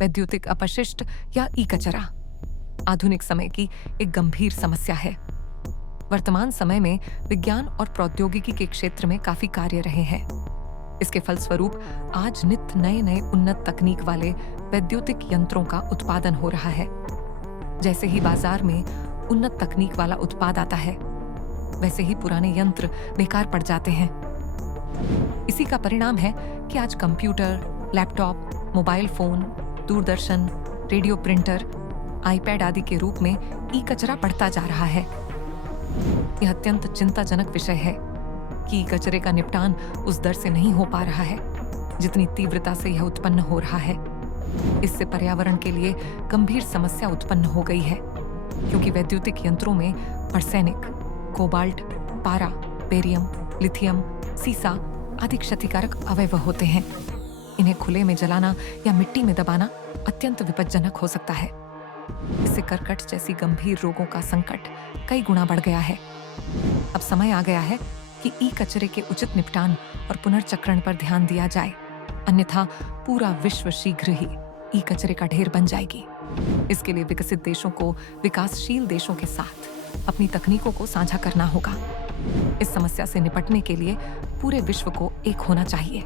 वैद्युतिक अपशिष्ट या ई कचरा आधुनिक समय की एक गंभीर समस्या है। वर्तमान समय में विज्ञान और प्रौद्योगिकी के क्षेत्र में काफी कार्य रहे हैं। इसके फलस्वरूप आज नित्य नए नए उन्नत तकनीक वाले वैद्युतिक यंत्रों का उत्पादन हो रहा है। जैसे ही बाजार में उन्नत तकनीक वाला उत्पाद आता है, वैसे ही पुराने यंत्र बेकार पड़ जाते हैं। इसी का परिणाम है कि आज computer, laptop, mobile phone, Doordarshan, radio printer, iPad आदि के रूप में ई कचरा बढ़ता जा रहा है। यह अत्यंत चिंताजनक विषय है कि कचरे का निपटान उस दर से नहीं हो पा रहा है जितनी तीव्रता से यह उत्पन्न हो रहा है। इससे पर्यावरण के लिए गंभीर समस्या उत्पन्न हो गई है, क्योंकि वैद्युतिक यंत्रों में आर्सेनिक, कोबाल्ट, पारा, बेरियम, लिथियम, सीसा आदि क्षतिकारक अवयव होते हैं। इन्हें खुले में जलाना या मिट्टी में दबाना अत्यंत विपज्जनक हो सकता है। इससे कर्कट जैसी गंभीर रोगों का संकट कई गुना बढ़ गया है। अब समय आ गया है कि ई कचरे के उचित निपटान और पुनर्चक्रण पर ध्यान दिया जाए, अन्यथा पूरा विश्व शीघ्र ही ई कचरे का ढेर बन जाएगी। इसके लिए विकसित देशों को विकासशील देशों के साथ अपनी तकनीकों को साझा करना होगा। इस समस्या से निपटने के लिए पूरे विश्व को एक होना चाहिए।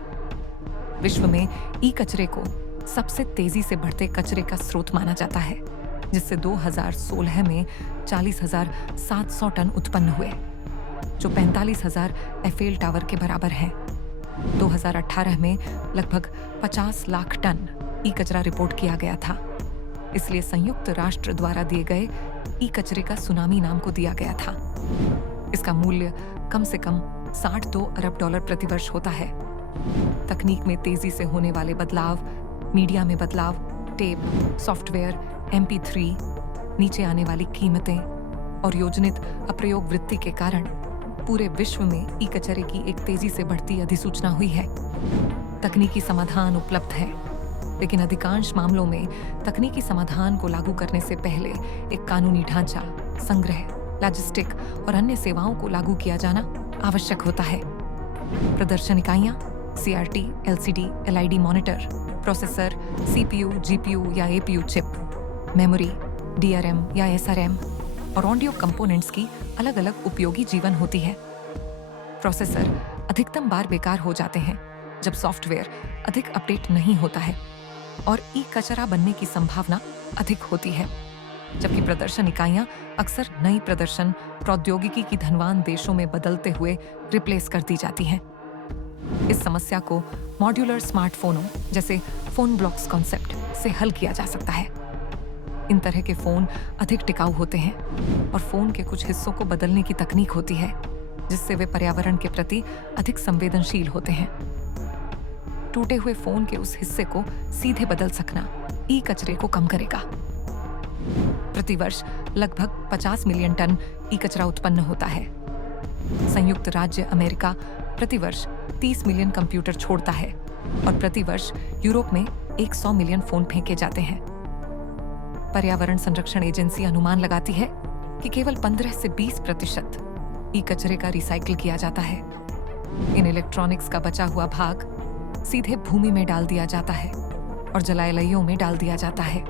विश्व में ई कचरे को सबसे तेजी से बढ़ते कचरे का स्रोत माना जाता है, जिससे 2016 में 40,700 टन उत्पन्न हुए, जो 45,000 एफेल टावर के बराबर है। 2018 में लगभग 50 लाख टन ई कचरा रिपोर्ट किया गया था। इसलिए संयुक्त राष्ट्र द्वारा दिए गए ई कचरे का सुनामी नाम को दिया गया था। इसका मूल्य कम से कम $62 अरब प्रतिवर्ष होता है। तकनीक में तेजी से होने वाले बदलाव, मीडिया में बदलाव, टेप, सॉफ्टवेयर, MP3, नीचे आने वाली कीमतें और योजनित अप्रयोग वृत्ति के कारण पूरे विश्व में ई कचरे की एक तेजी से बढ़ती अधिसूचना हुई है। तकनीकी समाधान उपलब्ध है, लेकिन अधिकांश मामलों में तकनीकी समाधान को लागू करने से पहले एक कानूनी ढांचा, संग्रह, लॉजिस्टिक और अन्य सेवाओं को लागू किया जाना आवश्यक होता है। प्रदर्शन इकाइयां, CRT, LCD, LID monitor, processor, CPU, GPU या APU चिप, मेमोरी, DRM या SRM और ऑडियो कंपोनेंट्स की अलग अलग उपयोगी जीवन होती है। प्रोसेसर अधिकतम बार बेकार हो जाते हैं जब सॉफ्टवेयर अधिक अपडेट नहीं होता है और ई कचरा बनने की संभावना अधिक होती है, जबकि प्रदर्शन इकाइयां अक्सर नई प्रदर्शन प्रौद्योगिकी की धनवान देशों में बदलते हुए रिप्लेस कर दी जाती हैं। इस समस्या को मॉड्यूलर स्मार्टफोनों जैसे फोन ब्लॉक्स कॉन्सेप्ट से हल किया जा सकता है। इन तरह के फोन अधिक टिकाऊ होते हैं और फोन के कुछ हिस्सों को बदलने की तकनीक होती है, जिससे वे पर्यावरण के प्रति अधिक संवेदनशील होते हैं। टूटे हुए फोन के उस हिस्से को सीधे बदल सकना ई कचरे को कम करेगा। प्रतिवर्ष लगभग 50 मिलियन टन ई कचरा उत्पन्न होता है। संयुक्त राज्य अमेरिका प्रतिवर्ष 30 मिलियन कंप्यूटर छोड़ता है और प्रतिवर्ष यूरोप में 100 मिलियन फोन फेंके जाते हैं। पर्यावरण संरक्षण एजेंसी अनुमान लगाती है कि केवल 15 से 20% ई कचरे का रिसाइकिल किया जाता है। इन इलेक्ट्रॉनिक्स का बचा हुआ भाग सीधे भूमि में डाल दिया जाता है और जलालयों में डाल दिया जाता है।